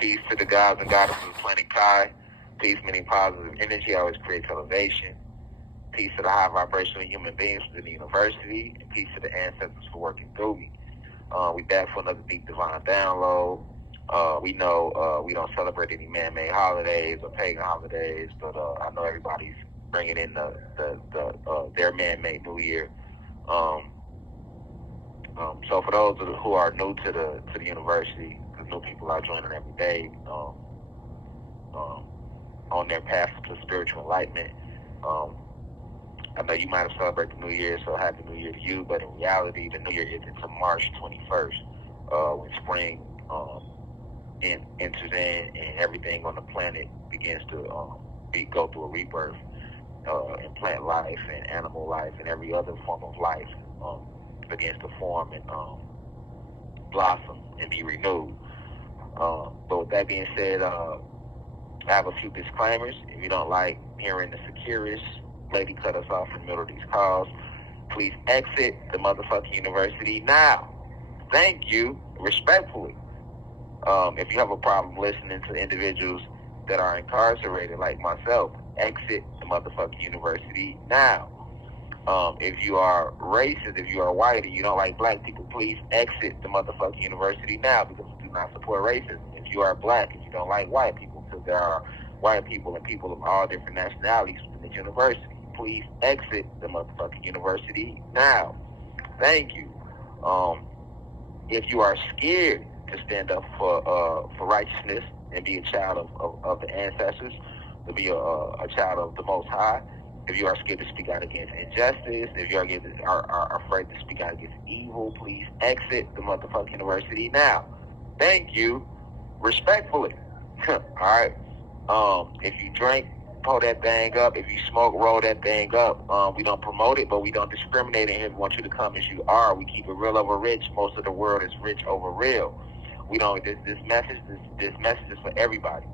Peace to the gods and goddesses of the planet Kai. Peace, meaning positive energy, always creates elevation. Peace to the high vibrational human beings within the university. And peace to the ancestors for working through me. We back for another deep divine download. We know we don't celebrate any man-made holidays or pagan holidays, but I know everybody's bringing in their man-made New Year. So for those who are new to the university, because new people are joining every day on their path to spiritual enlightenment, I know you might have celebrated the New Year, so happy New Year to you. But in reality, the New Year is into March 21st, when spring enters in and everything on the planet begins to go through a rebirth, and plant life and animal life and every other form of life begins to form and blossom and be renewed. But with that being said, I have a few disclaimers. If you don't like hearing the securist lady cut us off in the middle of these calls, please exit the motherfucking university now. Thank you, respectfully. If you have a problem listening to individuals that are incarcerated like myself, exit the motherfucking university now. If you are racist, if you are white and you don't like black people, please exit the motherfucking university now, because we do not support racism. If you are black, if you don't like white people, because there are white people and people of all different nationalities within the university, please exit the motherfucking university now. Thank you. If you are scared to stand up for righteousness and be a child of the ancestors, to be a child of the Most High, if you are scared to speak out against injustice, if you are afraid to speak out against evil, please exit the motherfucking university now. Thank you, respectfully. All right. If you drink, pull that thing up. If you smoke, roll that thing up. We don't promote it, but we don't discriminate in here. We want you to come as you are. We keep it real over rich. Most of the world is rich over real. We don't. This message is for everybody.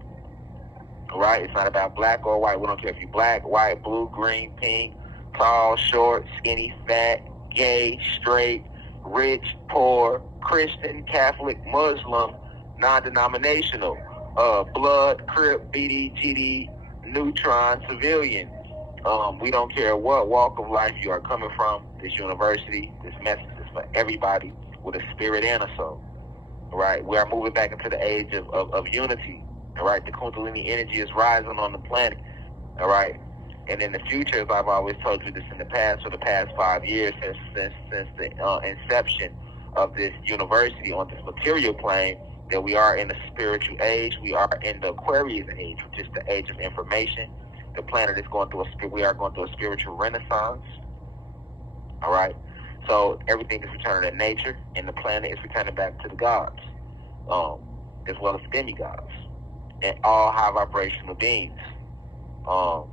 All right, it's not about black or white. We don't care if you're black, white, blue, green, pink, tall, short, skinny, fat, gay, straight, rich, poor, Christian, Catholic, Muslim, non-denominational, blood, Crip, BD, GD, neutron, civilian. We don't care what walk of life you are coming from. This university, this message is for everybody with a spirit and a soul. All right, we are moving back into the age of unity. All right, the Kundalini energy is rising on the planet. All right, and in the future, as I've always told you this in the past, for the past 5 years, since the inception of this university on this material plane, that we are in the spiritual age. We are in the Aquarius age, which is the age of information. The planet is going through we are going through a spiritual renaissance. All right, so everything is returning to nature, and the planet is returning back to the gods, as well as demigods and all high vibrational beings. I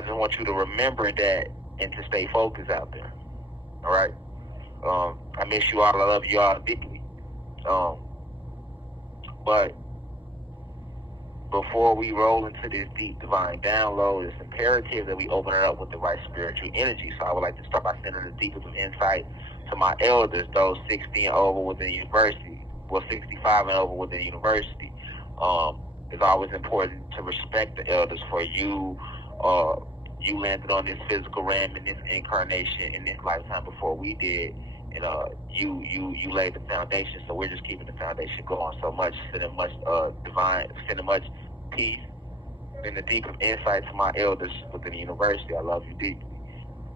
just want you to remember that and to stay focused out there. All right. I miss you all. I love you all deeply. But before we roll into this deep divine download, it's imperative that we open it up with the right spiritual energy. So I would like to start by sending the deepest of insight to my elders, those 60 and over within the university. Well, 65 and over within the university. It's always important to respect the elders. For you, you landed on this physical realm in this incarnation in this lifetime before we did, and you laid the foundation. So we're just keeping the foundation going. So much, sending much sending much peace and the deep of insight to my elders within the university. I love you deeply.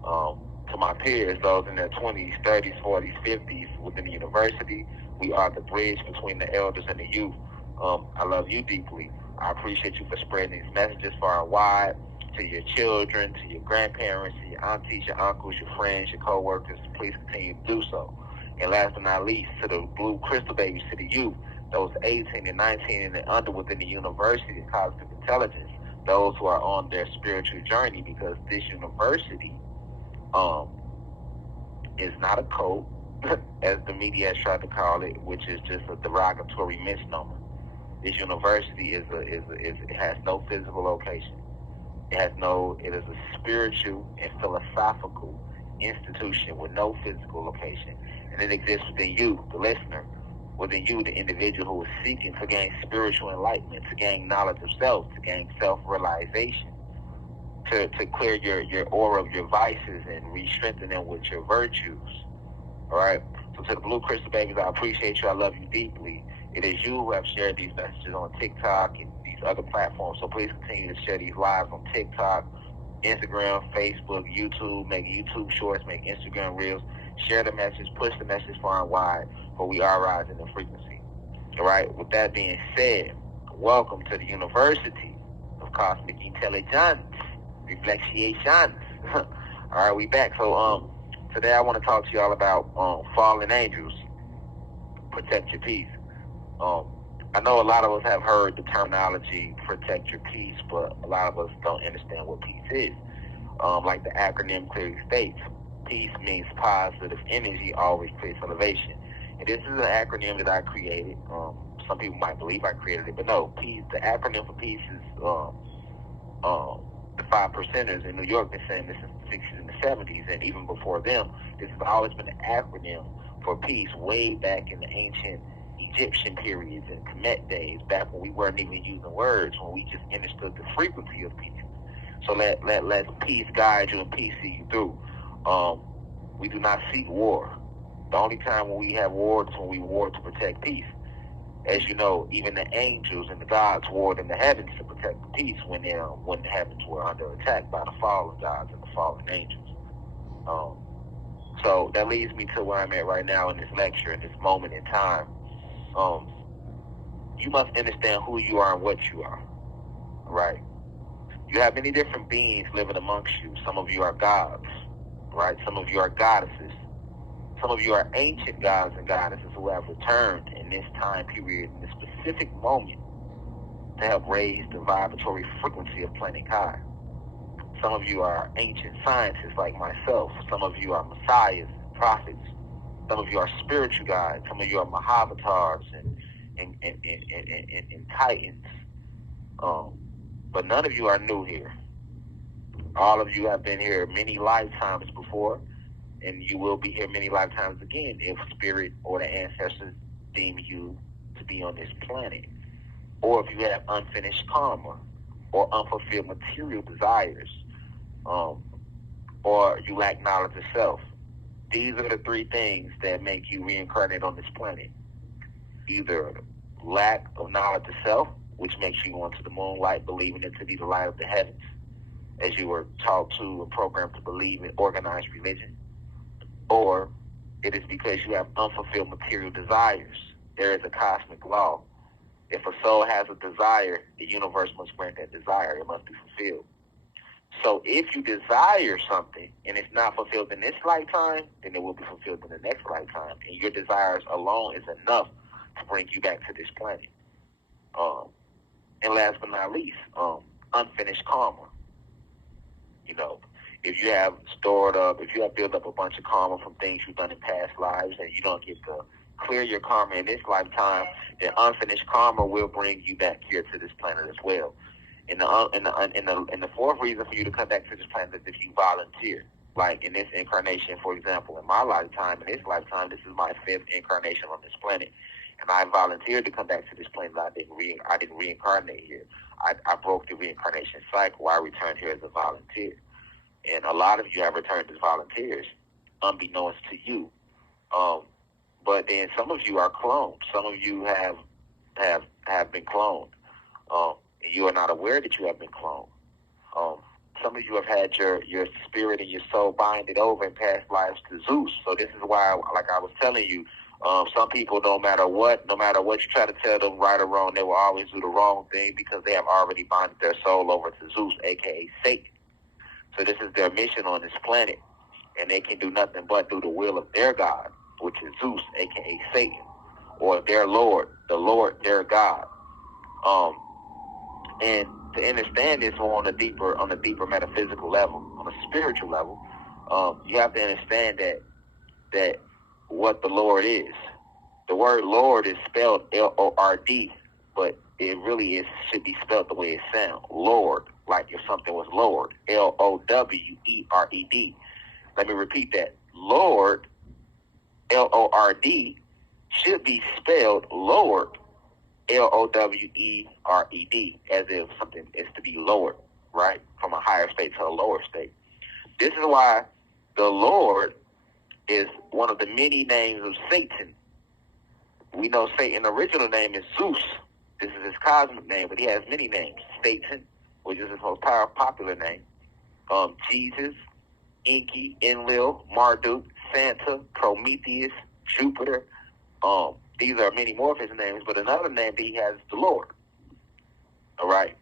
To my peers, those in their 20s, 30s, 40s, 50s within the university, we are the bridge between the elders and the youth. I love you deeply. I appreciate you for spreading these messages far and wide to your children, to your grandparents, to your aunties, your uncles, your friends, your co-workers. Please continue to do so. And last but not least, to the blue crystal babies, to the youth, those 18 and 19 and under within the university of cognitive intelligence, those who are on their spiritual journey, because this university is not a cult, as the media has tried to call it, which is just a derogatory misnomer. This university it has no physical location. It is a spiritual and philosophical institution with no physical location, and it exists within you, the listener. within you, the individual who is seeking to gain spiritual enlightenment, to gain knowledge of self, to gain self-realization, to clear your aura of your vices and re-strengthen them with your virtues. All right? So to the Blue Crystal Babies, I appreciate you. I love you deeply. It is you who have shared these messages on TikTok and these other platforms. So please continue to share these lives on TikTok, Instagram, Facebook, YouTube. Make YouTube shorts, make Instagram reels. Share the message, push the message far and wide, for we are rising in frequency. All right? With that being said, welcome to the University of Cosmic Intelligence, Reflexiations. All right, we back. So today I want to talk to y'all about fallen angels. Protect your peace. I know a lot of us have heard the terminology protect your peace, but a lot of us don't understand what peace is. Like the acronym clearly states, peace means positive energy, always creates elevation. And this is an acronym that I created. Some people might believe I created it, but no, peace. The acronym for peace is the 5 percenters in New York. They're saying this since the 60s and the 70s, and even before them, this has always been an acronym for peace, way back in the ancient Egyptian periods and Kemet days, back when we weren't even using words, when we just understood the frequency of peace. So let peace guide you and peace see you through. We do not seek war. The only time when we have war is when we war to protect peace. As you know, even the angels and the gods warred in the heavens to protect the peace when the heavens were under attack by the fallen gods and the fallen angels. So that leads me to where I'm at right now in this lecture, in this moment in time. You must understand who you are and what you are, right? You have many different beings living amongst you. Some of you are gods, right? Some of you are goddesses. Some of you are ancient gods and goddesses who have returned in this time period, in this specific moment, to help raise the vibratory frequency of planet Kai. Some of you are ancient scientists like myself. Some of you are messiahs, prophets. Some of you are spiritual guides. Some of you are Mahavatars and Titans. But none of you are new here. All of you have been here many lifetimes before, and you will be here many lifetimes again if Spirit or the ancestors deem you to be on this planet. Or if you have unfinished karma or unfulfilled material desires, or you lack knowledge of self. These are the 3 things that make you reincarnate on this planet. Either lack of knowledge of self, which makes you go into the moonlight, believing it to be the light of the heavens, as you were taught to and programmed to believe in organized religion. Or it is because you have unfulfilled material desires. There is a cosmic law. If a soul has a desire, the universe must grant that desire. It must be fulfilled. So if you desire something and it's not fulfilled in this lifetime, then it will be fulfilled in the next lifetime. And your desires alone is enough to bring you back to this planet. And last but not least, unfinished karma. You know, if you have built up a bunch of karma from things you've done in past lives and you don't get to clear your karma in this lifetime, then unfinished karma will bring you back here to this planet as well. And the 4th reason for you to come back to this planet is if you volunteer. Like in this incarnation, for example, in my lifetime, in this lifetime, this is my 5th incarnation on this planet. And I volunteered to come back to this planet. I didn't reincarnate here. I broke the reincarnation cycle. I returned here as a volunteer. And a lot of you have returned as volunteers, unbeknownst to you. But then some of you are cloned. Some of you have been cloned. And you are not aware that you have been cloned. Some of you have had your spirit and your soul binded over in past lives to Zeus. So this is why, like I was telling you, some people, no matter what you try to tell them, right or wrong, they will always do the wrong thing because they have already bonded their soul over to Zeus, a.k.a. Satan. So this is their mission on this planet, and they can do nothing but do the will of their God, which is Zeus, a.k.a. Satan, or their Lord, the Lord, their God. And to understand this on a deeper metaphysical level, on a spiritual level, you have to understand that what the Lord is. The word Lord is spelled L-O-R-D, but it really should be spelled the way it sounds. Lord, like if something was lowered. L-O-W-E-R-E-D. Let me repeat that. Lord, L-O-R-D, should be spelled lowered, Lowered, as if something is to be lowered, right, from a higher state to a lower state. This is why the Lord is one of the many names of Satan. We know Satan's original name is Zeus. This is his cosmic name, but he has many names. Satan, which is his most popular name. Jesus, Enki, Enlil, Marduk, Santa, Prometheus, Jupiter. These are many more of his names, but another name that he has is the Lord. All right?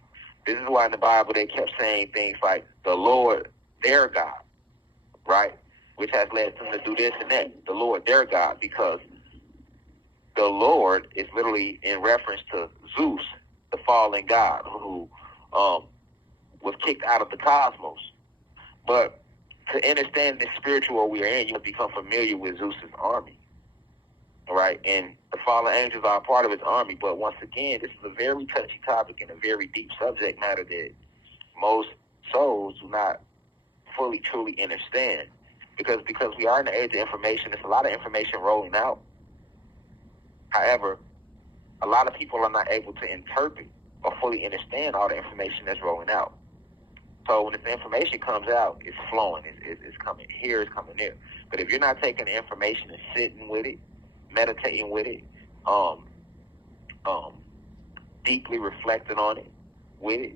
This is why in the Bible they kept saying things like the Lord, their God, right? Which has led them to do this and that. The Lord, their God, because the Lord is literally in reference to Zeus, the fallen god who was kicked out of the cosmos. But to understand the spiritual world we are in, you must become familiar with Zeus's army. All right? And the fallen angels are a part of his army. But once again, this is a very touchy topic and a very deep subject matter that most souls do not fully, truly understand. Because we are in the age of information, there's a lot of information rolling out. However, a lot of people are not able to interpret or fully understand all the information that's rolling out. So when the information comes out, it's flowing. It's coming here, it's coming there. But if you're not taking the information and sitting with it, meditating with it, deeply reflecting on it, with it,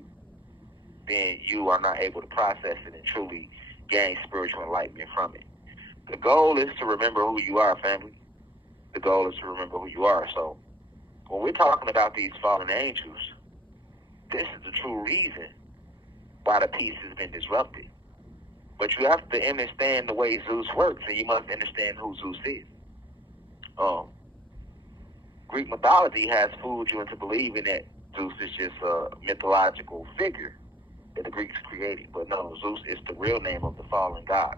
then you are not able to process it and truly gain spiritual enlightenment from it. The goal is to remember who you are, family. The goal is to remember who you are. So when we're talking about these fallen angels, this is the true reason why the peace has been disrupted. But you have to understand the way Zeus works, and you must understand who Zeus is. Greek mythology has fooled you into believing that Zeus is just a mythological figure that the Greeks created. But no, Zeus is the real name of the fallen god.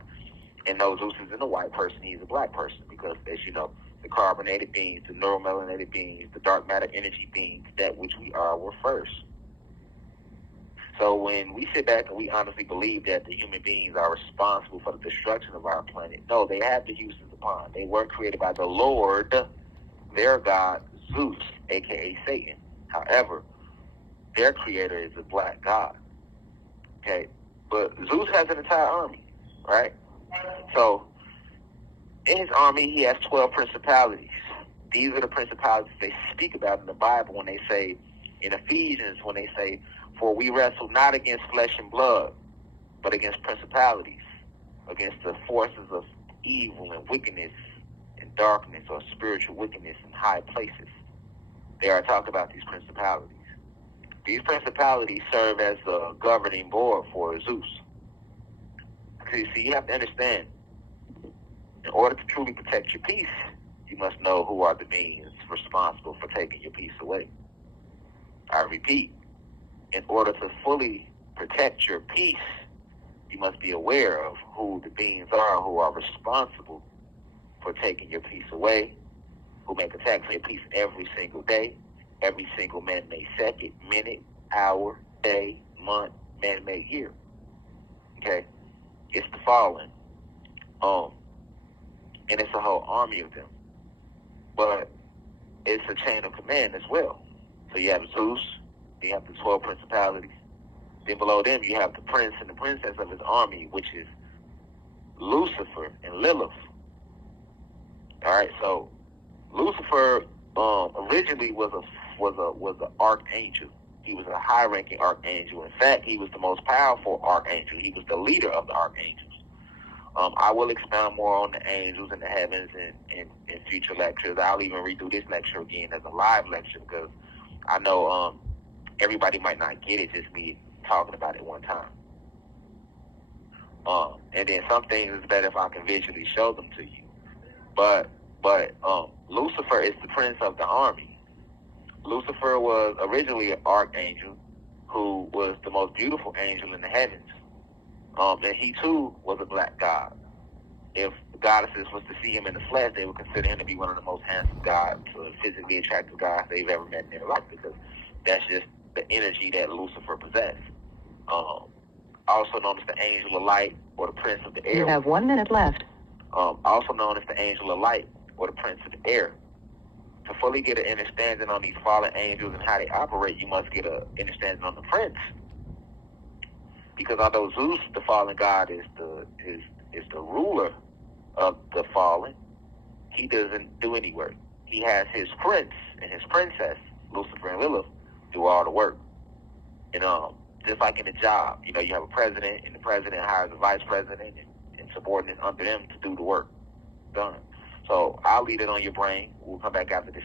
And no, Zeus isn't a white person, he's a black person, because as you know, the carbonated beings, the neuromelanated beings, the dark matter energy beings, that which we are, were first. So when we sit back and we honestly believe that the human beings are responsible for the destruction of our planet, no, they have the uses upon. They were created by the Lord, their god, Zeus, a.k.a. Satan. However, their creator is a black god. Okay? But Zeus has an entire army, right? So in his army, he has 12 principalities. These are the principalities they speak about in the Bible when they say, in Ephesians, when they say, for we wrestle not against flesh and blood, but against principalities, against the forces of evil and wickedness and darkness, or spiritual wickedness in high places. They are talking about these principalities. These principalities serve as the governing board for Zeus. See, you have to understand, in order to truly protect your peace, you must know who are the beings responsible for taking your peace away. I repeat, in order to fully protect your peace, you must be aware of who the beings are who are responsible for taking your peace away, who make attacks on your peace every single day, every single man-made second, minute, hour, day, month, man-made year. Okay? It's the fallen. And it's a whole army of them. But it's a chain of command as well. So you have Zeus, you have the 12 principalities. Then below them you have the prince and the princess of his army, which is Lucifer and Lilith. Alright, so Lucifer originally was an archangel. He was a high-ranking archangel. In fact, he was the most powerful archangel. He was the leader of the archangels. I will expound more on the angels and the heavens in future lectures. I'll even redo this lecture again as a live lecture, because I know everybody might not get it, just me talking about it one time. And then some things is better if I can visually show them to you. But Lucifer is the prince of the army. Lucifer was originally an archangel who was the most beautiful angel in the heavens. And he too was a black god. If the goddesses was to see him in the flesh, they would consider him to be one of the most handsome gods, physically attractive gods they've ever met in their life, because that's just the energy that Lucifer possessed. Also known as the angel of light, or the prince of the air. You have 1 minute left. Also known as the angel of light, or the prince of the air. To fully get an understanding on these fallen angels and how they operate, you must get an understanding on the prince. Because although Zeus, the fallen god, is the ruler of the fallen, he doesn't do any work. He has his prince and his princess, Lucifer and Lilith, do all the work. And just like in a job, you have a president, and the president hires a vice president and subordinates under them to do the work. Done. So I'll leave it on your brain. We'll come back after this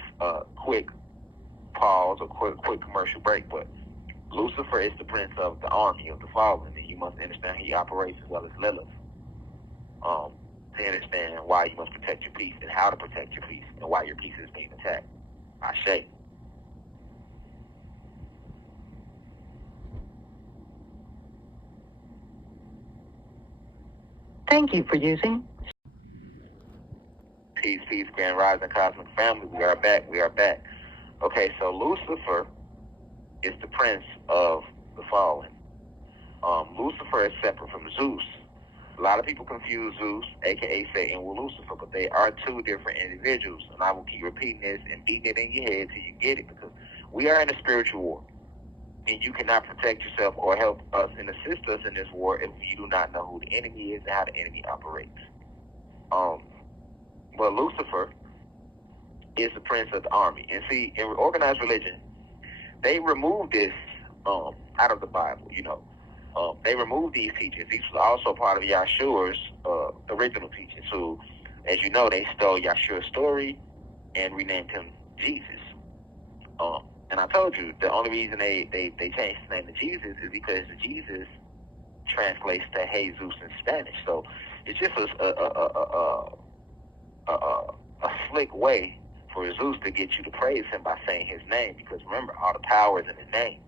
quick pause or quick commercial break. But Lucifer is the prince of the army of the fallen, and you must understand he operates as well as Lilith. To understand why you must protect your peace and how to protect your peace and why your peace is being attacked. Ashe. Thank you for using. Peace, Grand Rising Cosmic Family. We are back. Okay, so Lucifer is the prince of the fallen. Lucifer is separate from Zeus. A lot of people confuse Zeus, aka Satan, with Lucifer, but they are two different individuals. And I will keep repeating this and beating it in your head till you get it, because we are in a spiritual war. And you cannot protect yourself or help us and assist us in this war if you do not know who the enemy is and how the enemy operates. But Lucifer is the prince of the army. And see, in organized religion, they removed this out of the Bible, they removed these teachings. These were also part of Yahshua's original teachings. So, as you know, they stole Yahshua's story and renamed him Jesus. And I told you, the only reason they changed the name to Jesus is because Jesus translates to Jesus in Spanish. So it's just a slick way for Zeus to get you to praise him by saying his name. Because remember, all the power is in the name.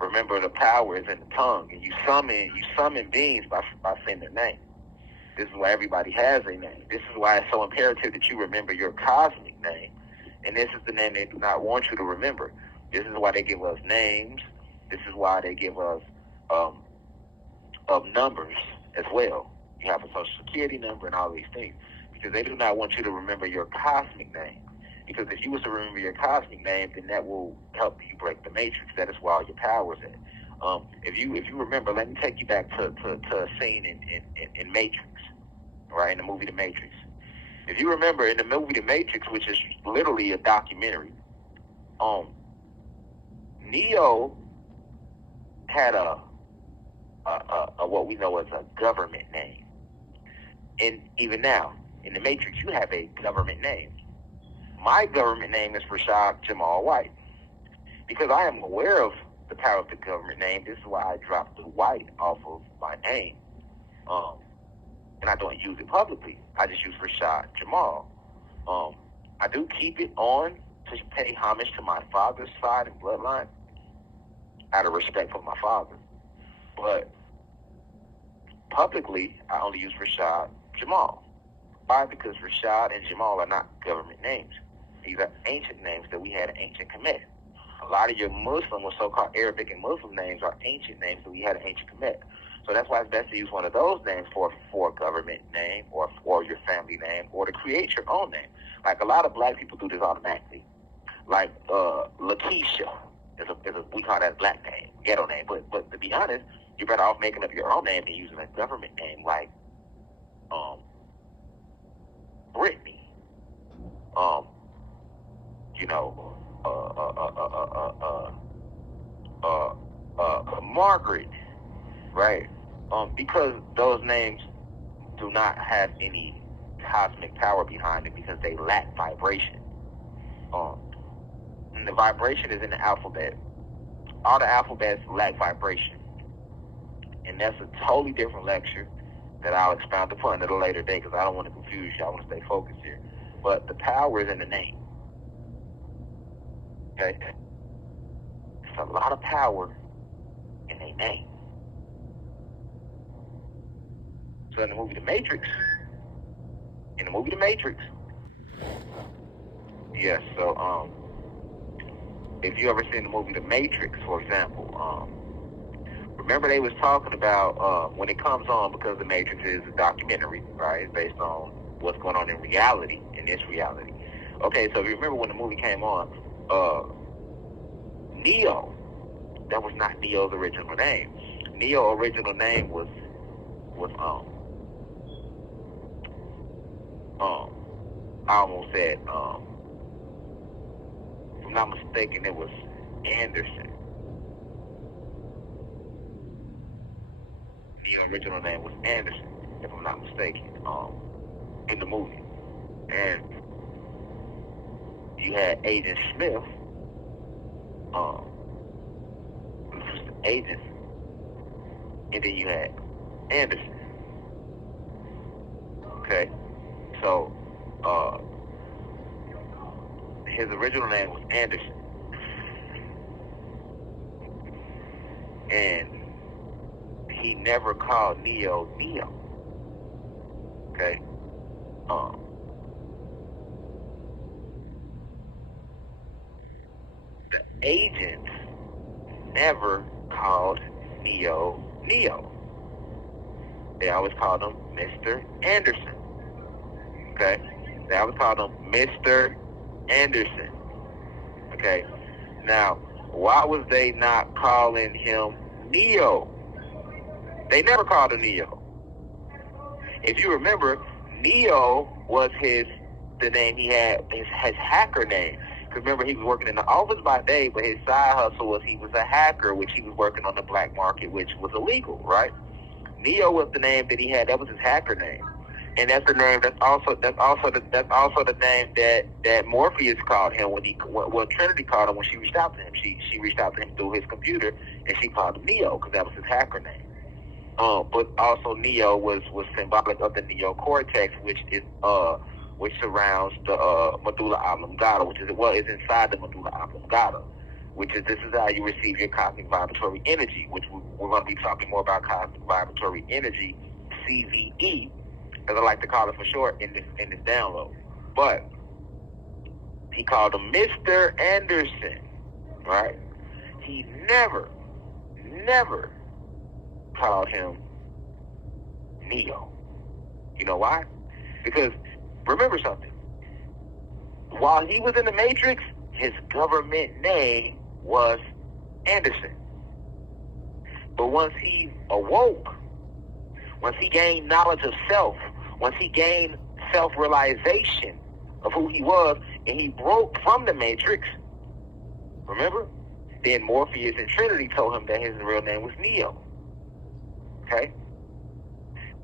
Remember, the power is in the tongue, and you summon beings by saying their name. This is why everybody has a name. This is why it's so imperative that you remember your cosmic name, and this is the name they do not want you to remember. This is why they give us names. This is why they give us numbers as well. You have a social security number and all these things, because they do not want you to remember your cosmic name. Because if you was to remember your cosmic name, then that will help you break the matrix. That is where all your power is at. If you remember, let me take you back to a scene in Matrix, right? In the movie The Matrix. If you remember, in the movie The Matrix, which is literally a documentary, Neo had a what we know as a government name. And even now, in The Matrix, you have a government name. My government name is Rashad Jamal White. Because I am aware of the power of the government name, this is why I dropped the white off of my name. And I don't use it publicly. I just use Rashad Jamal. I do keep it on to pay homage to my father's side and bloodline out of respect for my father. But publicly, I only use Rashad Jamal. Why? Because Rashad and Jamal are not government names. These are ancient names that we had in ancient Kemet. A lot of your Muslim or so-called Arabic and Muslim names are ancient names that we had in ancient Kemet. So that's why it's best to use one of those names for a government name or for your family name, or to create your own name. Like a lot of black people do this automatically. Like Lakeisha we call that a black name, ghetto name. But to be honest, you're better off making up your own name than using a government name like Brittany. Margaret, right? Because those names do not have any cosmic power behind it, because they lack vibration. And the vibration is in the alphabet. All the alphabets lack vibration. And that's a totally different lecture that I'll expound upon at a later date, because I don't want to confuse you. I want to stay focused here. But the power is in the name. Okay? It's a lot of power in a name. So in the movie The Matrix, yes, so if you ever seen the movie The Matrix, for example, remember they was talking about when it comes on, because The Matrix is a documentary, right? It's based on what's going on in reality, in this reality. Okay, so if you remember when the movie came on, Neo, that was not Neo's original name. Neo's original name was I almost said, if I'm not mistaken, it was Anderson. Neo's original name was Anderson, if I'm not mistaken, in the movie. And you had Agent Smith, which was the agent, and then you had Anderson. Okay, so his original name was Anderson, and he never called Neo Neo. Okay, the agents never called Neo Neo. They always called him Mr. Anderson. Okay, they always called him Mr. Anderson. Okay, now why was they not calling him Neo? They never called him Neo. If you remember, Neo was the name he had, his hacker name. Because remember, he was working in the office by day, but his side hustle was he was a hacker, which he was working on the black market, which was illegal, right? Neo was the name that he had. That was his hacker name, and that's the name. That's also the name that Morpheus called him when Trinity called him when she reached out to him. She reached out to him through his computer, and she called him Neo because that was his hacker name. But also Neo was symbolic of the neocortex, which surrounds the medulla oblongata, which is inside the medulla oblongata, this is how you receive your cosmic vibratory energy, which we're going to be talking more about cosmic vibratory energy, CVE, as I like to call it for short in this download. But he called him Mr. Anderson, right? He never called him Neo. You know why? Because remember something. While he was in the Matrix, his government name was Anderson. But once he awoke, once he gained knowledge of self, once he gained self-realization of who he was, and he broke from the Matrix, remember? Then Morpheus and Trinity told him that his real name was Neo. Okay?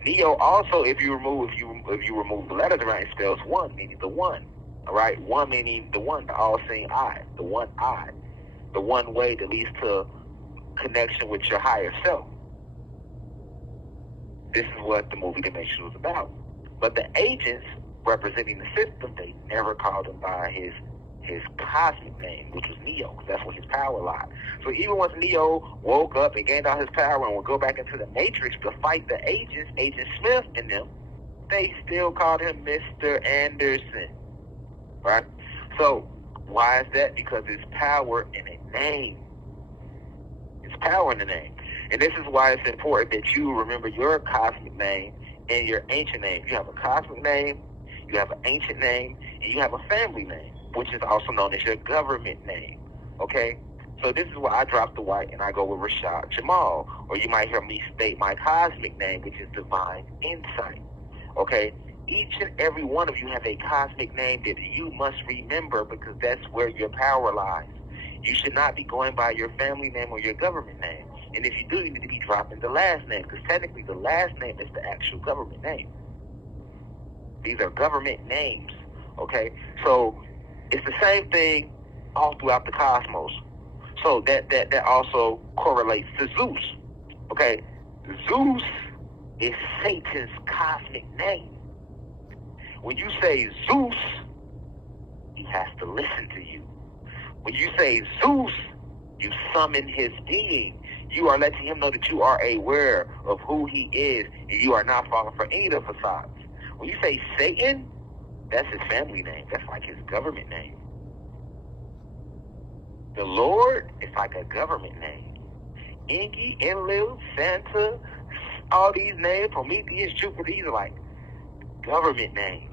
Neo also, if you remove the letters around, it spells one, meaning the one. All right? One meaning the one, the all-seeing eye, the one eye, the one way that leads to connection with your higher self. This is what the movie Dimension was about. But the agents representing the system, they never called him by his cosmic name, which was Neo, because that's where his power lied. So even once Neo woke up and gained all his power and would go back into the Matrix to fight the agents, Agent Smith and them, they still called him Mr. Anderson, right? So why is that? Because it's power in a name. It's power in the name. And this is why it's important that you remember your cosmic name and your ancient name. You have a cosmic name, you have an ancient name, and you have a family name, which is also known as your government name. Okay? So this is why I drop the white and I go with Rashad Jamal. Or you might hear me state my cosmic name, which is Divine Insight. Okay? Each and every one of you have a cosmic name that you must remember, because that's where your power lies. You should not be going by your family name or your government name. And if you do, you need to be dropping the last name, because technically the last name is the actual government name. These are government names, okay? So it's the same thing all throughout the cosmos. So that also correlates to Zeus, okay? Zeus is Satan's cosmic name. When you say Zeus, he has to listen to you. When you say Zeus, you summon his being. You are letting him know that you are aware of who he is, and you are not falling for any of the facades. When you say Satan, that's his family name. That's like his government name. The Lord is like a government name. Enki, Enlil, Santa, all these names, Prometheus, Jupiter, these are like government names.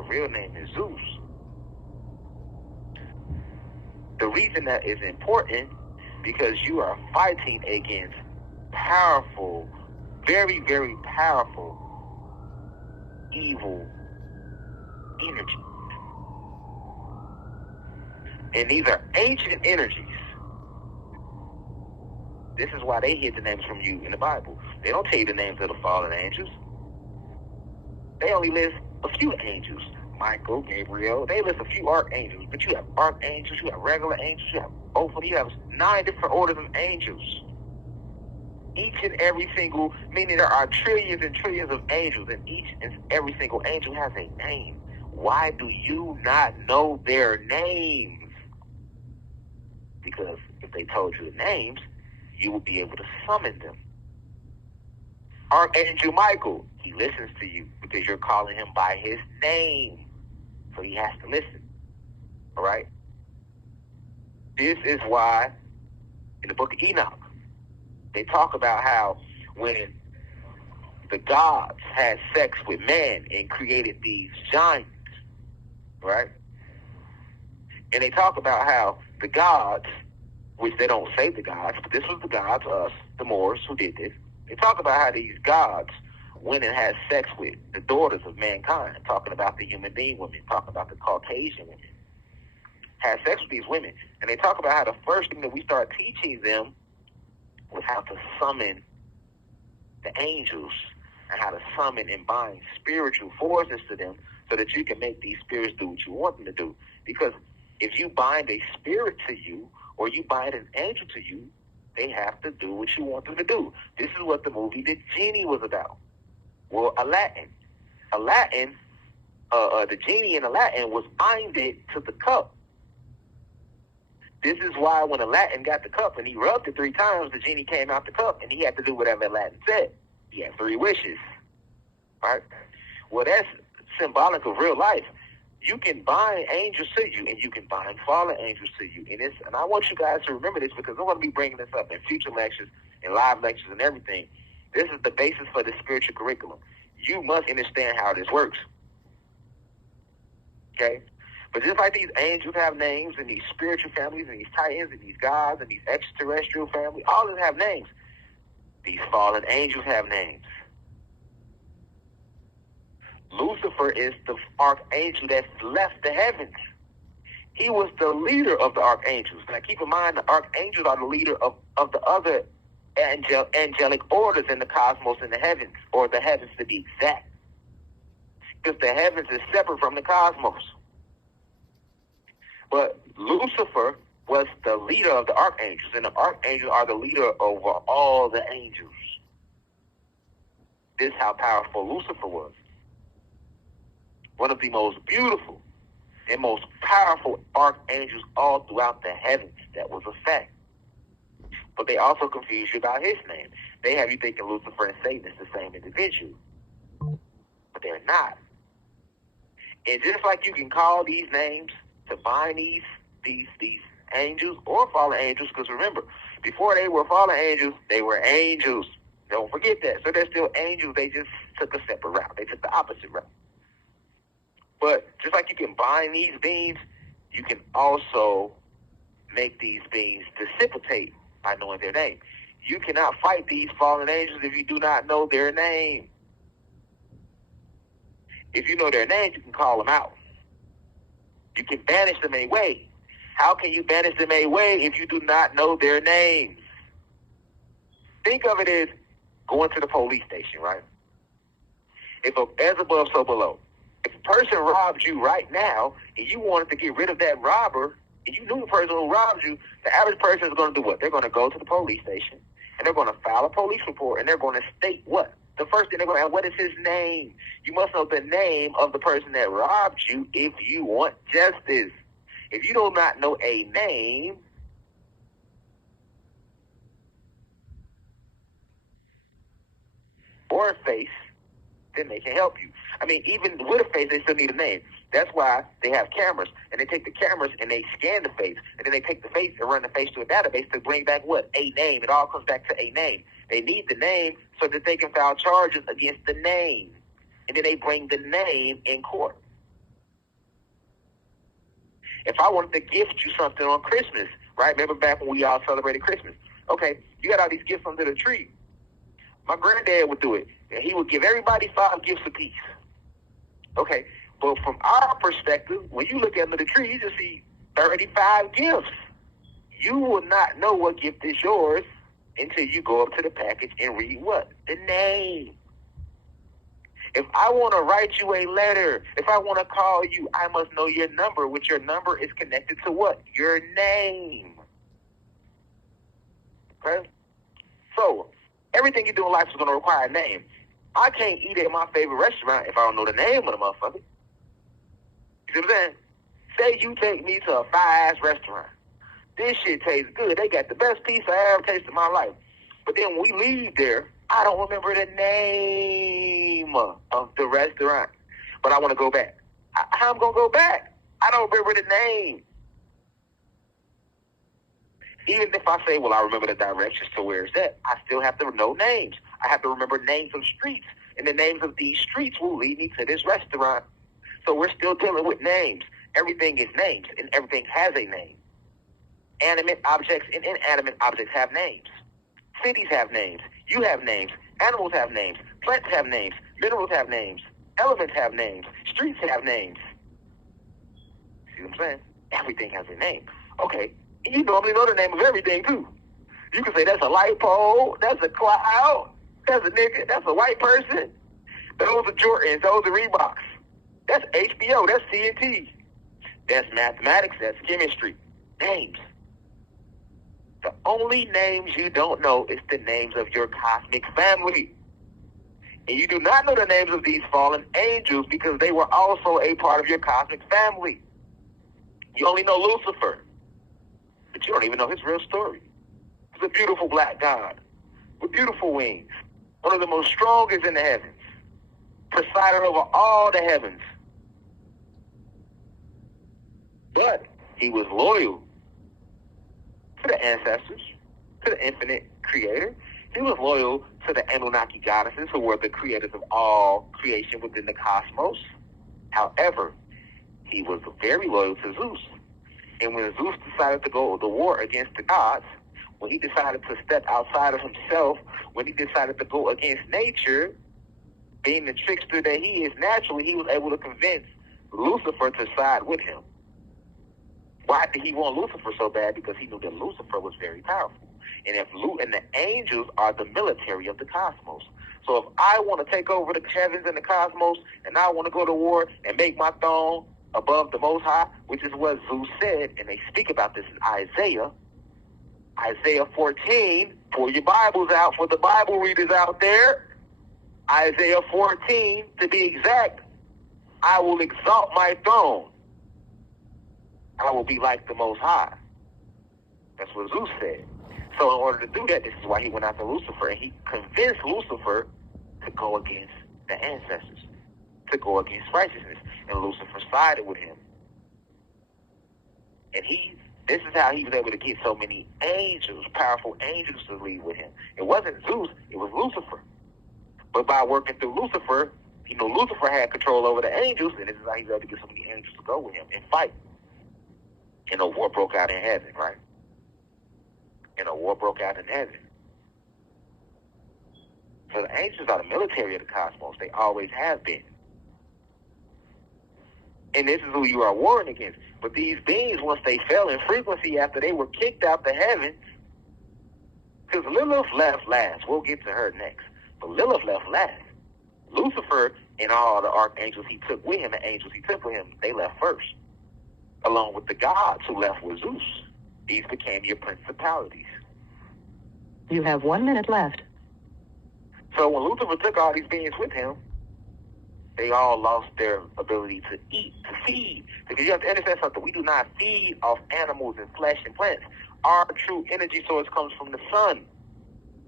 The real name is Zeus. The reason that is important, because you are fighting against powerful, very, very powerful, evil energies. And these are ancient energies. This is why they hid the names from you in the Bible. They don't tell you the names of the fallen angels. They only list a few angels. Michael, Gabriel, they list a few archangels. But you have archangels, you have regular angels, you have both, you have 9 different orders of angels. Each and every single, meaning there are trillions and trillions of angels, and each and every single angel has a name. Why do you not know their names? Because if they told you the names, you will be able to summon them. Archangel Michael, he listens to you because you're calling him by his name. So he has to listen. All right? This is why in the book of Enoch, they talk about how when the gods had sex with man and created these giants, right? And they talk about how the gods, which they don't say the gods, but this was the gods, us, the Moors who did this. They talk about how these gods went and had sex with the daughters of mankind, talking about the human being women, talking about the Caucasian women, had sex with these women. And they talk about how the first thing that we started teaching them was how to summon the angels and how to summon and bind spiritual forces to them so that you can make these spirits do what you want them to do. Because if you bind a spirit to you or you bind an angel to you, they have to do what you want them to do. This is what the movie The Genie was about. Well, Aladdin, the genie in Aladdin was binded to the cup. This is why when Aladdin got the cup and he rubbed it 3 times, the genie came out the cup and he had to do whatever Aladdin said. He had 3 wishes. Right? Well, that's symbolic of real life. You can bind angels to you and you can bind fallen angels to you. And I want you guys to remember this because I'm going to be bringing this up in future lectures and live lectures and everything. This is the basis for the spiritual curriculum. You must understand how this works. Okay? But just like these angels have names and these spiritual families and these titans and these gods and these extraterrestrial families, all of them have names. These fallen angels have names. Lucifer is the archangel that's left the heavens. He was the leader of the archangels. Now keep in mind, the archangels are the leader of the other angelic orders in the cosmos in the heavens, or the heavens to be exact. Because the heavens is separate from the cosmos. But Lucifer was the leader of the archangels, and the archangels are the leader over all the angels. This is how powerful Lucifer was. One of the most beautiful and most powerful archangels all throughout the heavens. That was a fact. But they also confuse you about his name. They have you thinking Lucifer and Satan is the same individual. But they're not. And just like you can call these names to bind these angels or fallen angels, because remember, before they were fallen angels, they were angels. Don't forget that. So they're still angels. They just took a separate route. They took the opposite route. But just like you can bind these beings, you can also make these beings dissipate by knowing their name. You cannot fight these fallen angels if you do not know their name. If you know their name, you can call them out. You can banish them away. How can you banish them away if you do not know their names? Think of it as going to the police station, right? If as above, so below. If a person robbed you right now and you wanted to get rid of that robber and you knew the person who robbed you, the average person is going to do what? They're going to go to the police station and they're going to file a police report and they're going to state what? The first thing they're going to ask, what is his name? You must know the name of the person that robbed you if you want justice. If you do not know a name, or a face, then they can help you. I mean, even with a face, they still need a name. That's why they have cameras, and they take the cameras and they scan the face, and then they take the face and run the face to a database to bring back what? A name. It all comes back to a name. They need the name so that they can file charges against the name, and then they bring the name in court. If I wanted to gift you something on Christmas, right? Remember back when we all celebrated Christmas? Okay, you got all these gifts under the tree. My granddad would do it. And he would give everybody 5 gifts apiece. Okay, but from our perspective, when you look under the tree, you just see 35 gifts. You will not know what gift is yours until you go up to the package and read what? The name. If I want to write you a letter, if I want to call you, I must know your number, which your number is connected to what? Your name. Okay? So, everything you do in life is going to require a name. I can't eat at my favorite restaurant if I don't know the name of the motherfucker. You see what I'm saying? Say you take me to a fire-ass restaurant. This shit tastes good. They got the best pizza I ever tasted in my life. But then when we leave there, I don't remember the name of the restaurant. But I want to go back. How I'm going to go back? I don't remember the name. Even if I say, well, I remember the directions to where it's at, I still have to know names. I have to remember names of streets. And the names of these streets will lead me to this restaurant. So we're still dealing with names. Everything is names, and everything has a name. Animate objects and inanimate objects have names. Cities have names. You have names. Animals have names. Plants have names. Minerals have names. Elements have names. Streets have names. See what I'm saying? Everything has a name. Okay. And you normally know the name of everything, too. You can say that's a light pole. That's a cloud. That's a nigga. That's a white person. Those are Jordans. Those are Reeboks. That's HBO. That's TNT. That's mathematics. That's chemistry. Names. The only names you don't know is the names of your cosmic family. And you do not know the names of these fallen angels because they were also a part of your cosmic family. You only know Lucifer, but you don't even know his real story. He's a beautiful black god with beautiful wings, one of the most strongest in the heavens, presided over all the heavens. But he was loyal to the ancestors, to the infinite creator. He was loyal to the Anunnaki goddesses who were the creators of all creation within the cosmos. However, he was very loyal to Zeus. And when Zeus decided to go to war against the gods, when he decided to step outside of himself, when he decided to go against nature, being the trickster that he is naturally, he was able to convince Lucifer to side with him. Why did he want Lucifer so bad? Because he knew that Lucifer was very powerful. And and the angels are the military of the cosmos. So if I want to take over the heavens and the cosmos, and I want to go to war and make my throne above the Most High, which is what Zeus said, and they speak about this in Isaiah 14, pull your Bibles out for the Bible readers out there. Isaiah 14, to be exact, I will exalt my throne. I will be like the Most High. That's what Zeus said. So in order to do that, this is why he went after Lucifer, and he convinced Lucifer to go against the ancestors, to go against righteousness, and Lucifer sided with him. And this is how he was able to get so many angels, powerful angels, to lead with him. It wasn't Zeus, it was Lucifer. But by working through Lucifer, Lucifer had control over the angels, and this is how he was able to get so many angels to go with him and fight. And a war broke out in heaven, right? And a war broke out in heaven. So the angels are the military of the cosmos. They always have been. And this is who you are warring against. But these beings, once they fell in frequency after they were kicked out to heaven, because Lilith left last. We'll get to her next. But Lilith left last. Lucifer and all the archangels he took with him, the angels he took with him, they left first. Along with the gods who left with Zeus. These became your principalities. You have 1 minute left. So when Lucifer took all these beings with him, they all lost their ability to eat, to feed. Because you have to understand something. We do not feed off animals and flesh and plants. Our true energy source comes from the sun.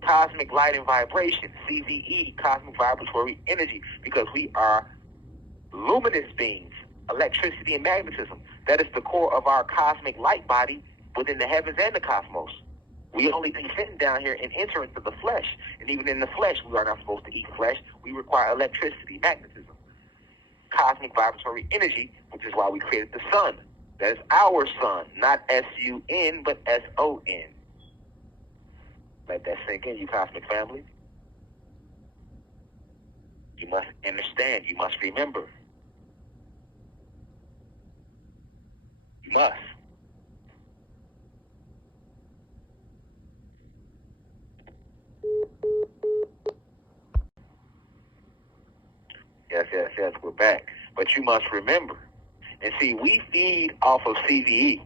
Cosmic light and vibration, CVE, cosmic vibratory energy, because we are luminous beings, electricity and magnetism. That is the core of our cosmic light body within the heavens and the cosmos. We only descend down here and enter into the flesh. And even in the flesh, we are not supposed to eat flesh. We require electricity, magnetism, cosmic vibratory energy, which is why we created the sun. That is our sun, not S-U-N, but S-O-N. Let that sink in, you cosmic family. You must understand. You must remember. You must. Yes, we're back. But you must remember. And see, we feed off of CVE.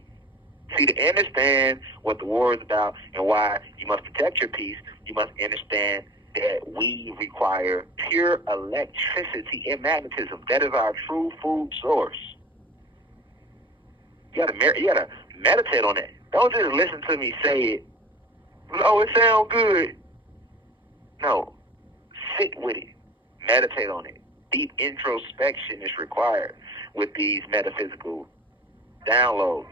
See, to understand what the war is about and why you must protect your peace, you must understand that we require pure electricity and magnetism. That is our true food source. You gotta meditate on it. Don't just listen to me say it. Oh, it sounds good. No, sit with it. Meditate on it. Deep introspection is required with these metaphysical downloads.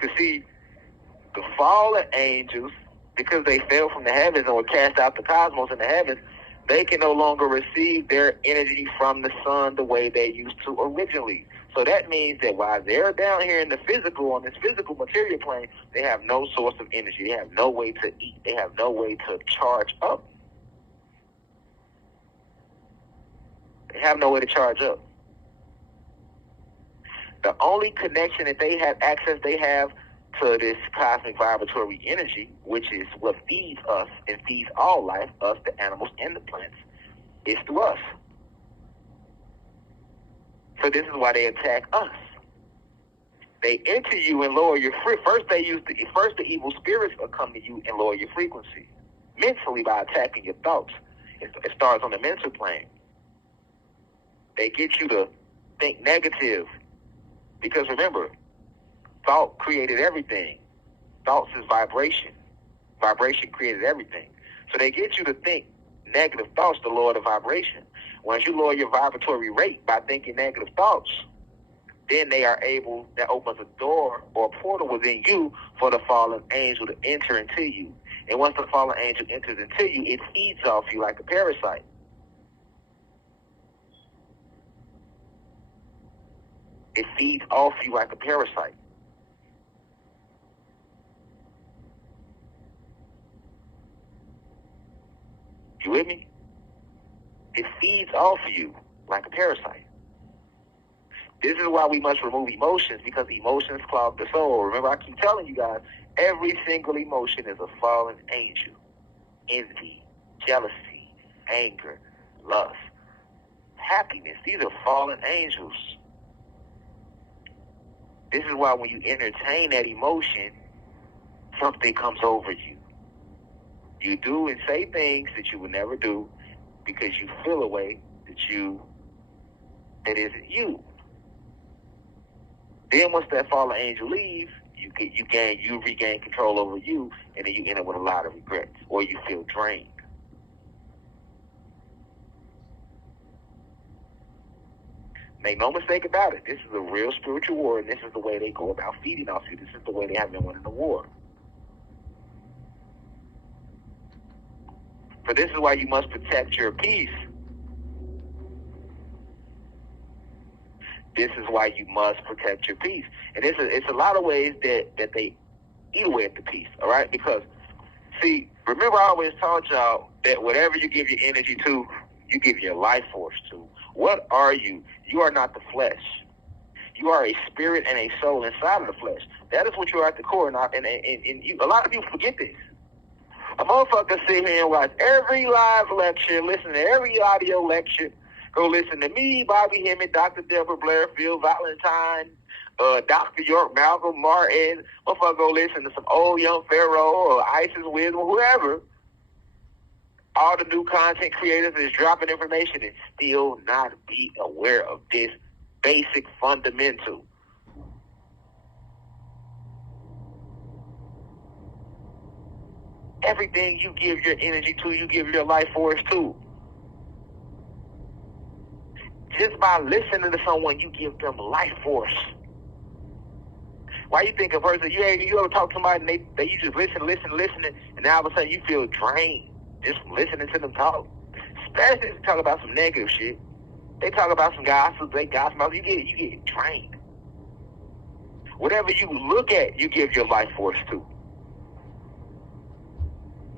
To see the fallen angels, because they fell from the heavens and were cast out the cosmos in the heavens, they can no longer receive their energy from the sun the way they used to originally. So that means that while they're down here in the physical, on this physical material plane, they have no source of energy. They have no way to eat. They have no way to charge up. They have no way to charge up. The only connection that they have, access they have to this cosmic vibratory energy, which is what feeds us and feeds all life, us, the animals, and the plants, is through us. So this is why they attack us. They enter you and lower your first. The evil spirits will come to you and lower your frequency mentally by attacking your thoughts. It starts on the mental plane. They get you to think negative, because remember, thought created everything. Thoughts is vibration. Vibration created everything. So they get you to think negative thoughts to lower the vibration. Once you lower your vibratory rate by thinking negative thoughts, then they are able, that opens a door or a portal within you for the fallen angel to enter into you. And once the fallen angel enters into you, it feeds off you like a parasite. It feeds off you like a parasite. You with me? It feeds off you like a parasite. This is why we must remove emotions, because emotions clog the soul. Remember, I keep telling you guys, every single emotion is a fallen angel. Envy, jealousy, anger, lust, happiness. These are fallen angels. This is why when you entertain that emotion, something comes over you. You do and say things that you would never do because you feel a way that isn't you. Then once that fallen angel leaves, you regain control over you, and then you end up with a lot of regrets, or you feel drained. Make no mistake about it. This is a real spiritual war, and this is the way they go about feeding off you. This is the way they have been winning the war. So this is why you must protect your peace. This is why you must protect your peace. And it's a lot of ways that they eat away at the peace, all right? Because, see, remember I always taught y'all that whatever you give your energy to, you give your life force to. What are you? You are not the flesh. You are a spirit and a soul inside of the flesh. That is what you are at the core. And a lot of people forget this. A motherfucker sit here and watch every live lecture, listen to every audio lecture, go listen to me, Bobby Hemmett, Dr. Deborah Blairfield, Valentine, Dr. York, Malcolm Martin. Motherfucker go listen to some old Young Pharaoh or Isis Wisdom, whoever. All the new content creators is dropping information and still not be aware of this basic fundamental. Everything you give your energy to, you give your life force to. Just by listening to someone, you give them life force. Why you think a person, you ever talk to somebody and you just listening, and now all of a sudden you feel drained just listening to them talk? Especially if you talk about some negative shit. They talk about some gospel, they gospel. You get trained. Whatever you look at, you give your life force to.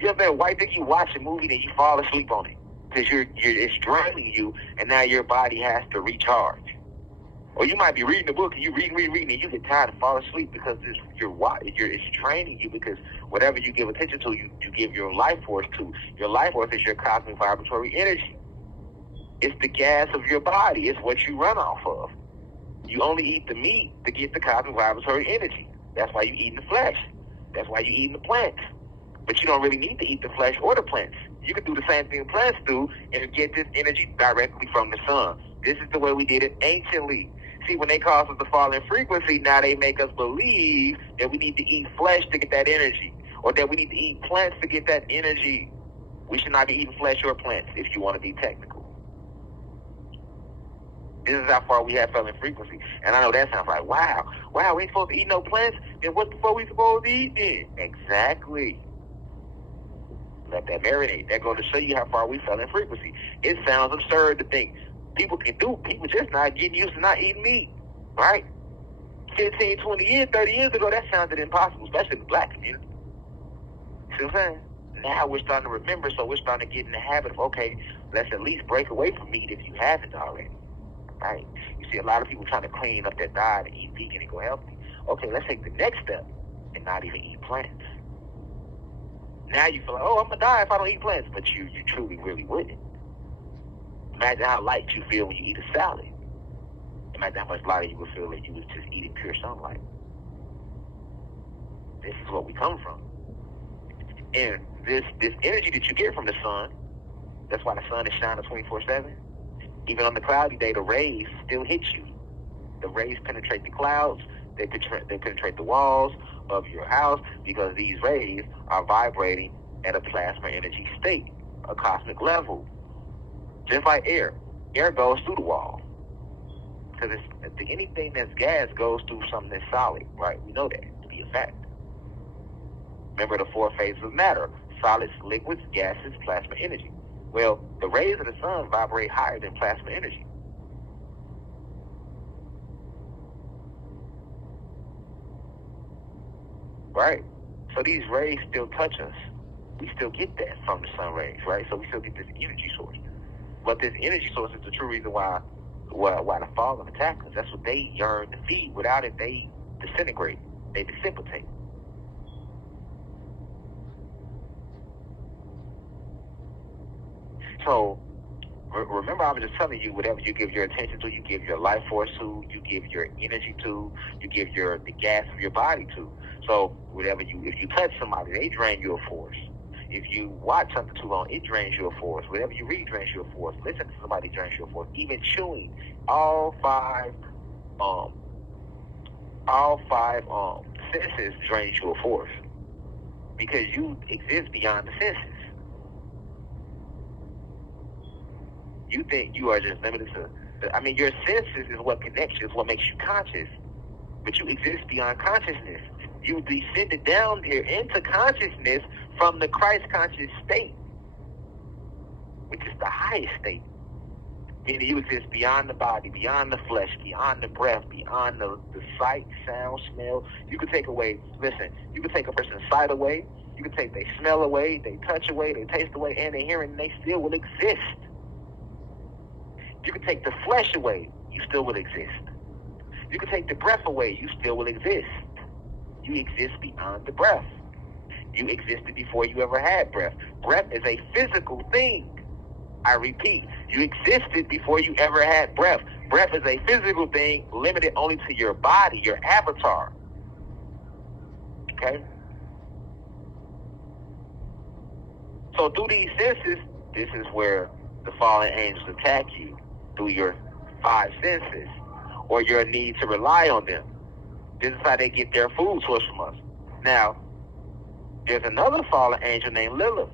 You ever been white think you watch a movie and you fall asleep on it because it's draining you, and now your body has to recharge. Or you might be reading a book and you reading, and you get tired and fall asleep because it's training you, because whatever you give attention to, you give your life force to. Your life force is your cosmic vibratory energy. It's the gas of your body. It's what you run off of. You only eat the meat to get the cosmic vibratory energy. That's why you eat the flesh. That's why you eat the plants. But you don't really need to eat the flesh or the plants. You can do the same thing plants do and get this energy directly from the sun. This is the way we did it anciently. See, when they cause us to fall in frequency, now they make us believe that we need to eat flesh to get that energy, or that we need to eat plants to get that energy. We should not be eating flesh or plants if you want to be technical. This is how far we have fell in frequency. And I know that sounds like, wow, we ain't supposed to eat no plants? Then what the fuck we supposed to eat then? Exactly. Let that marinate. That goes to show you how far we fell in frequency. It sounds absurd to think people just not getting used to not eating meat, right? 15, 20 years, 30 years ago, that sounded impossible, especially in the black community. See what I'm saying? Now we're starting to remember, so we're starting to get in the habit of, okay, let's at least break away from meat if you haven't already, right? You see a lot of people trying to clean up their diet and eat vegan and go healthy. Okay, let's take the next step and not even eat plants. Now you feel like, oh, I'm going to die if I don't eat plants, but you truly really wouldn't. Imagine how light you feel when you eat a salad. Imagine how much lighter you would feel if you was just eating pure sunlight. This is what we come from. And this energy that you get from the sun, that's why the sun is shining 24/7. Even on the cloudy day, the rays still hit you. The rays penetrate the clouds. They penetrate the walls of your house, because these rays are vibrating at a plasma energy state, a cosmic level. Just like air. Air goes through the wall. Because anything that's gas goes through something that's solid, right? We know that to be a fact. Remember the 4 phases of matter: solids, liquids, gases, plasma energy. Well, the rays of the sun vibrate higher than plasma energy. Right? So these rays still touch us. We still get that from the sun rays, right? So we still get this energy source. But this energy source is the true reason why the fallen attack us. That's what they yearn to feed. Without it, they disintegrate. They dissipate. So remember, I was just telling you, whatever you give your attention to, you give your life force to, you give your energy to, you give the gas of your body to. So if you touch somebody, they drain you of force. If you watch something too long, it drains you of force. Whatever you read drains you of force. Listen to somebody drains you of force. Even chewing, all five senses drains you of force, because you exist beyond the senses. You think you are just limited to, your senses is what connects you, is what makes you conscious. But you exist beyond consciousness. You descended down here into consciousness from the Christ conscious state, which is the highest state. Meaning you exist beyond the body, beyond the flesh, beyond the breath, beyond the sight, sound, smell. You can take a person's sight away, you can take their smell away, they touch away, they taste away, and their hearing, and they still will exist. You can take the flesh away, you still will exist. You can take the breath away, you still will exist. You exist beyond the breath. You existed before you ever had breath. Breath is a physical thing. I repeat, you existed before you ever had breath. Breath is a physical thing, limited only to your body, your avatar. Okay? So through these senses, this is where the fallen angels attack you, through your 5 senses, or your need to rely on them. This is how they get their food source from us. Now, there's another fallen angel named Lilith.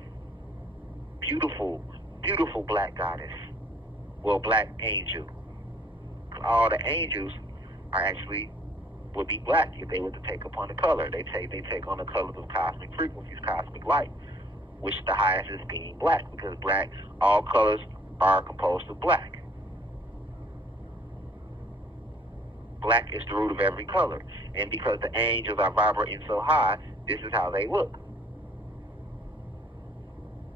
Beautiful, beautiful black goddess. Well, black angel. All the angels would be black if they were to take upon the color. They take on the colors of cosmic frequencies, cosmic light, which the highest is being black, because black, all colors are composed of black. Black is the root of every color. And because the angels are vibrating so high, this is how they look.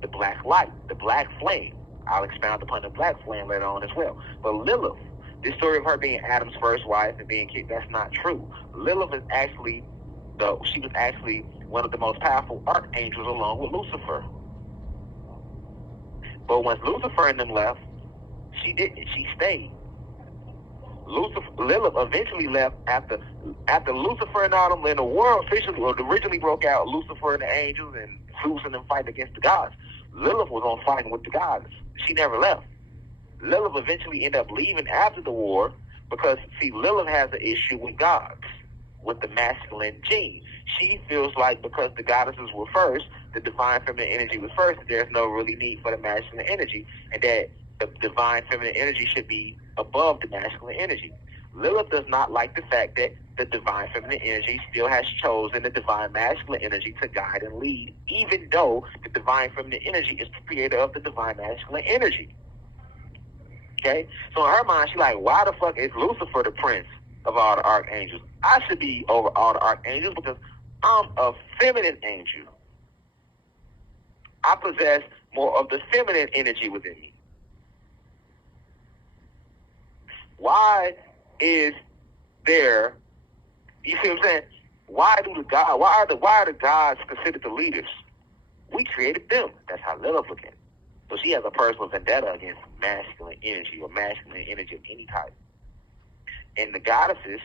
The black light, the black flame. I'll expound upon the black flame later on as well. But Lilith, this story of her being Adam's first wife and being kicked, that's not true. Lilith is actually, she was actually one of the most powerful archangels along with Lucifer. But once Lucifer and them left, she didn't. She stayed. Lilith eventually left after Lucifer and all them, and the war officially originally broke out. Lucifer and the angels and Zeus and them fighting against the gods. Lilith was on fighting with the gods. She never left. Lilith eventually ended up leaving after the war because, see, Lilith has an issue with gods, with the masculine gene. She feels like because the goddesses were first, the divine feminine energy was first, that there's no really need for the masculine energy, and that the divine feminine energy should be above the masculine energy. Lilith does not like the fact that the divine feminine energy still has chosen the divine masculine energy to guide and lead, even though the divine feminine energy is the creator of the divine masculine energy. Okay? So in her mind, she's like, why the fuck is Lucifer the prince of all the archangels? I should be over all the archangels because I'm a feminine angel. I possess more of the feminine energy within me. Why is there, you see what I'm saying? Why are the gods considered the leaders? We created them. That's how Lilith look at it. So she has a personal vendetta against masculine energy or masculine energy of any type. And the goddesses,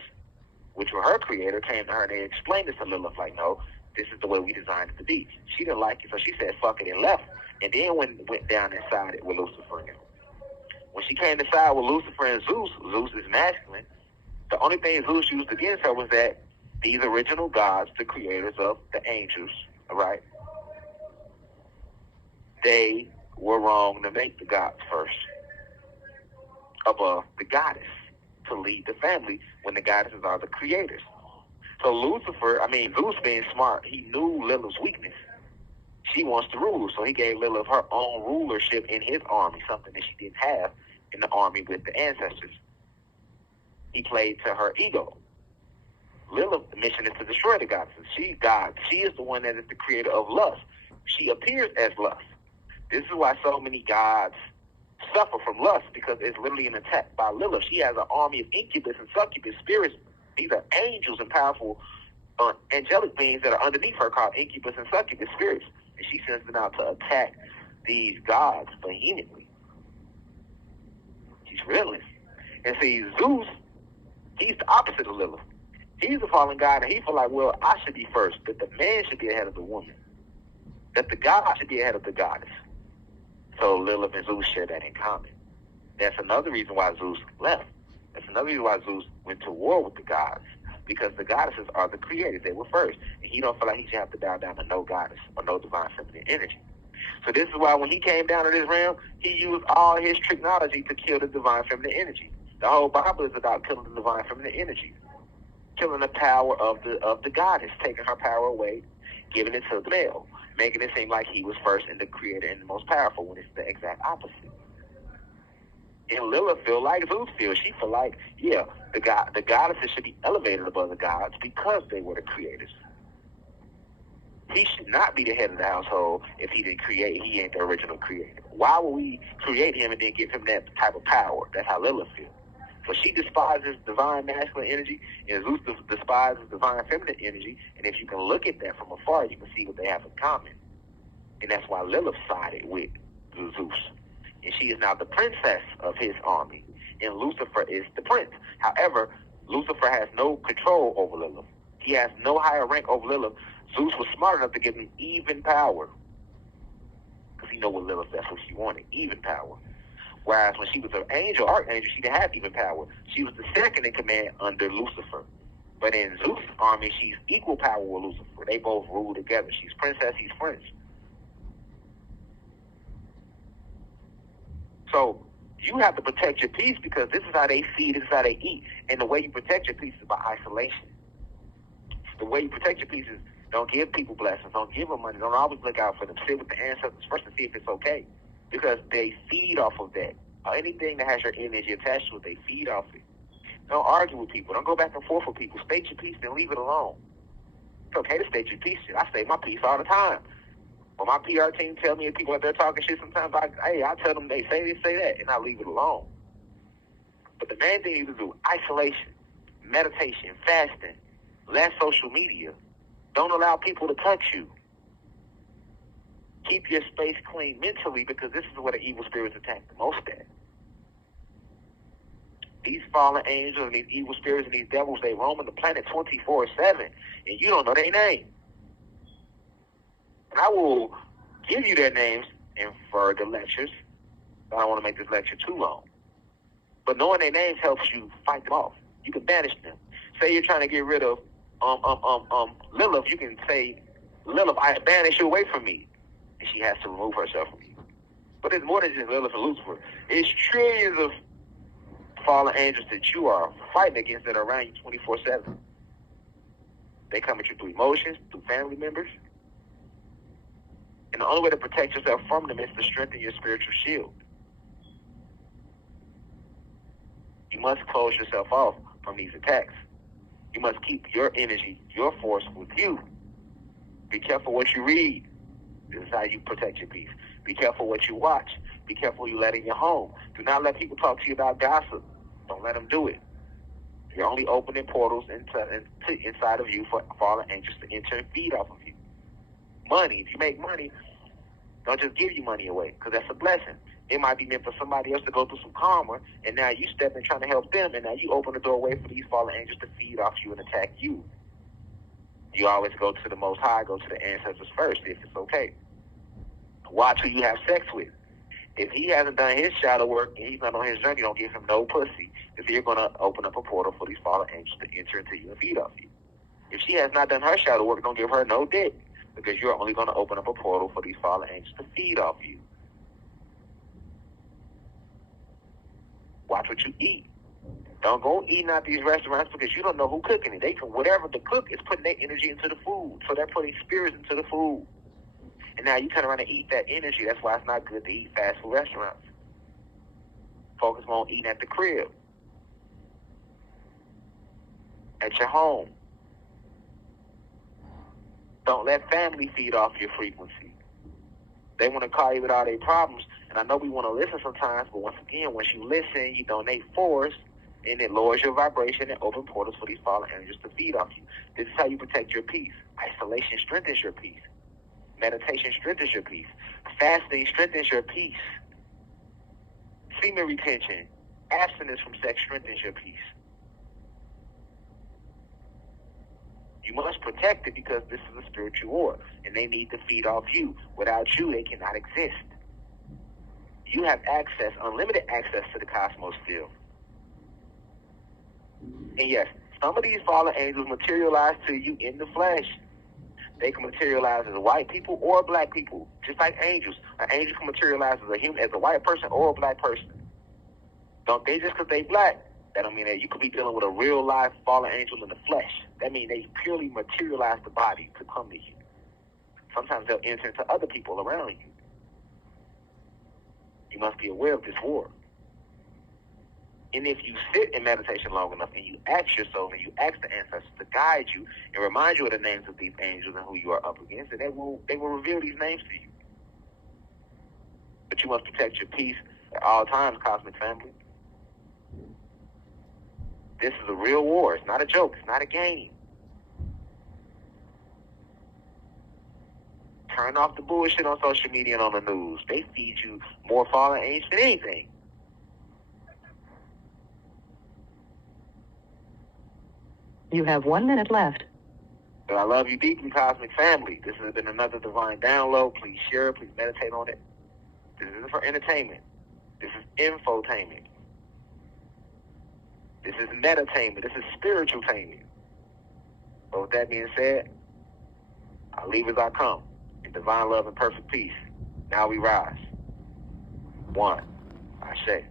which were her creator, came to her and they explained this to Lilith like, no, this is the way we designed it to be. She didn't like it, so she said fuck it and left. And then went down inside it with Lucifer and them. When she came inside with Lucifer and Zeus, Zeus is masculine. The only thing Zeus used against her was that these original gods, the creators of the angels, all right, they were wrong to make the gods first above the goddess to lead the family when the goddesses are the creators. So Zeus being smart, he knew Lilith's weakness. She wants to rule, so he gave Lilith her own rulership in his army, something that she didn't have in the army with the ancestors. He played to her ego. Lilith's mission is to destroy the goddesses. She is the one that is the creator of lust. She appears as lust. This is why so many gods suffer from lust, because it's literally an attack by Lilith. She has an army of incubus and succubus spirits. These are angels and powerful angelic beings that are underneath her called incubus and succubus spirits. And she sends them out to attack these gods vehemently. She's relentless. And see, Zeus, he's the opposite of Lilith. He's a fallen god, and he feel like, well, I should be first, that the man should be ahead of the woman, that the god should be ahead of the goddess. So Lilith and Zeus share that in common. That's another reason why Zeus left. That's another reason why Zeus went to war with the gods, because the goddesses are the creators. They were first. And he don't feel like he should have to bow down to no goddess or no divine feminine energy. So this is why when he came down to this realm, he used all his technology to kill the divine feminine energy. The whole Bible is about killing the divine feminine energy, killing the power of the goddess, taking her power away, giving it to the male, making it seem like he was first and the creator and the most powerful, when it's the exact opposite. And Lilith feel like Zeus feels. She feel like, yeah, the goddesses should be elevated above the gods because they were the creators. He should not be the head of the household if he didn't create. He ain't the original creator. Why would we create him and then give him that type of power? That's how Lilith feels. So she despises divine masculine energy, and Zeus despises divine feminine energy. And if you can look at that from afar, you can see what they have in common. And that's why Lilith sided with Zeus. And she is now the princess of his army, and Lucifer is the prince. However, Lucifer has no control over Lilith. He has no higher rank over Lilith. Zeus was smart enough to give him even power, because he knew what Lilith, that's what she wanted, even power. Whereas when she was an archangel, she didn't have even power. She was the second in command under Lucifer. But in Zeus' army, she's equal power with Lucifer. They both rule together. She's princess, he's prince. So you have to protect your peace, because this is how they feed, this is how they eat. And the way you protect your peace is by isolation. The way you protect your peace is don't give people blessings, don't give them money, don't always look out for them. Sit with the ancestors first and see if it's okay, because they feed off of that. Or anything that has your energy attached to it, they feed off it. Don't argue with people. Don't go back and forth with people. State your piece and leave it alone. It's okay to state your piece. I state my piece all the time. When my PR team tell me if people out there talking shit, sometimes I tell them they say this, say that, and I leave it alone. But the main thing you need to do, isolation, meditation, fasting, less social media. Don't allow people to touch you. Keep your space clean mentally, because this is where the evil spirits attack the most at. These fallen angels and these evil spirits and these devils, they roam the planet 24/7, and you don't know their name. And I will give you their names in further lectures. I don't want to make this lecture too long. But knowing their names helps you fight them off. You can banish them. Say you're trying to get rid of Lilith, you can say, Lilith, I banish you away from me. And she has to remove herself from you. But it's more than just Lilith and Lucifer. It's trillions of fallen angels that you are fighting against that are around you 24/7. They come at you through emotions, through family members. And the only way to protect yourself from them is to strengthen your spiritual shield. You must close yourself off from these attacks. You must keep your energy, your force with you. Be careful what you read. This is how you protect your peace. Be careful what you watch. Be careful who you let in your home. Do not let people talk to you about gossip. Don't let them do it. You're only opening portals inside of you for fallen angels to enter and feed off of you. Money, if you make money, don't just give you money away, because that's a blessing. It might be meant for somebody else to go through some karma, and now you step in trying to help them, and now you open the doorway for these fallen angels to feed off you and attack you. You always go to the Most High, go to the ancestors first, if it's okay. Watch who you have sex with. If he hasn't done his shadow work and he's not on his journey, don't give him no pussy, because you're going to open up a portal for these fallen angels to enter into you and feed off you. If she has not done her shadow work, don't give her no dick, because you're only going to open up a portal for these fallen angels to feed off you. Watch what you eat. Don't go eating out these restaurants, because you don't know who's cooking it. They can, whatever the cook is putting their energy into the food, so they're putting spirits into the food. And now you turn around and eat that energy. That's why it's not good to eat fast food restaurants. Focus on eating at the crib, at your home. Don't let family feed off your frequency. They want to call you with all their problems, and I know we want to listen sometimes, but once again, once you listen, you donate force, and it lowers your vibration and open portals for these fallen angels to feed off you. This is how you protect your peace. Isolation strengthens your peace. Meditation strengthens your peace. Fasting strengthens your peace. Semen retention, abstinence from sex strengthens your peace. You must protect it, because this is a spiritual war, and they need to feed off you. Without you, they cannot exist. You have access, unlimited access to the cosmos still. And yes, some of these fallen angels materialize to you in the flesh. They can materialize as white people or black people, just like angels. An angel can materialize as a human, as a white person or a black person. Don't they, just because they black, that don't mean that you could be dealing with a real live fallen angel in the flesh. That means they purely materialize the body to come to you. Sometimes they'll enter into other people around you. You must be aware of this war. And if you sit in meditation long enough and you ask your soul and you ask the ancestors to guide you and remind you of the names of these angels and who you are up against, and they will reveal these names to you. But you must protect your peace at all times, cosmic family. This is a real war. It's not a joke. It's not a game. Turn off the bullshit on social media and on the news. They feed you more fallen angels than anything. You have 1 minute left. But I love you deeply, cosmic family. This has been another divine download. Please share it. Please meditate on it. This isn't for entertainment. This is infotainment. This is meditainment. This is spiritualtainment. So with that being said, I leave as I come, in divine love and perfect peace. Now we rise. One, Ashe.